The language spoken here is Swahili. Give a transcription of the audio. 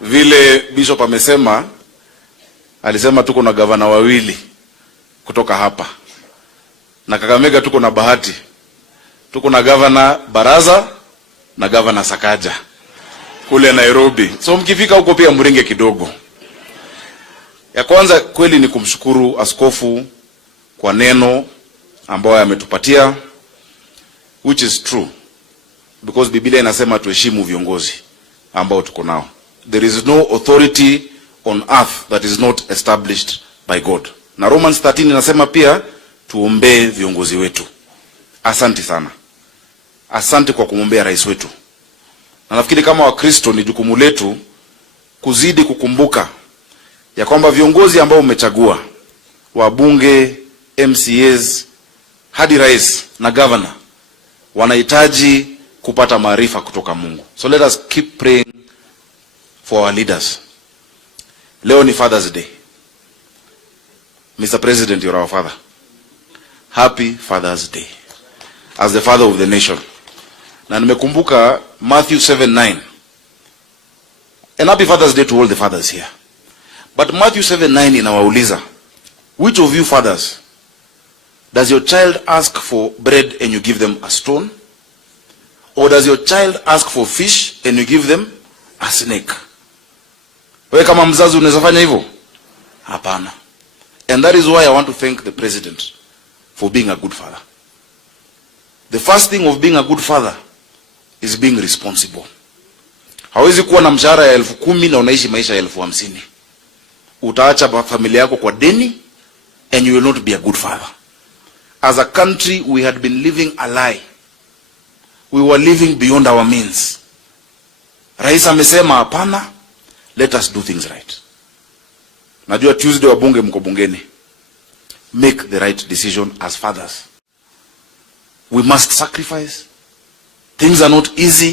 Vile Bishop amesema, alisema tuko na gavana wawili kutoka hapa. Na Kakamega tuko na bahati. Tuko na gavana Baraza na gavana Sakaja kule Nairobi. So mkifika huko pia mringe kidogo. Ya kwanza kweli ni kumshukuru askofu kwa neno ambayo ametupatia, which is true, because Biblia inasema tuheshimu viongozi ambao tuko nao. There is no authority on earth that is not established by God. Na Romans 13 inasema pia tuombee viongozi wetu. Asante sana. Asante kwa kumwombea rais wetu. Na nafikiri kama Wakristo ni jukumu letu kuzidi kukumbuka ya kwamba viongozi ambao umechagua, wabunge, MCAs, hadi rais na governor, wanahitaji kupata maarifa kutoka Mungu. So let us keep praying for our leaders. Leo ni Father's Day. Mr. President, you're our father. Happy Father's Day as the father of the nation. Na nimekumbuka Matthew 7:9. And happy Father's Day to all the fathers here. But Matthew 7:9 inawauliza, which of you fathers does your child ask for bread and you give them a stone? Or does your child ask for fish and you give them a snake? Wewe kama mzazi unaweza fanya hivyo? Hapana. And that is why I want to thank the president for being a good father. The first thing of being a good father is being responsible. Hawezi kuwa na mshahara ya 10,000 na unaishi maisha ya 50,000. Utaacha familia yako kwa deni and you will not be a good father. As a country we had been living a lie. We were living beyond our means. Rais amesema hapana, let us do things right. Najua Tuesday wa bunge mko bungeni. Make the right decision as fathers. We must sacrifice. Things are not easy.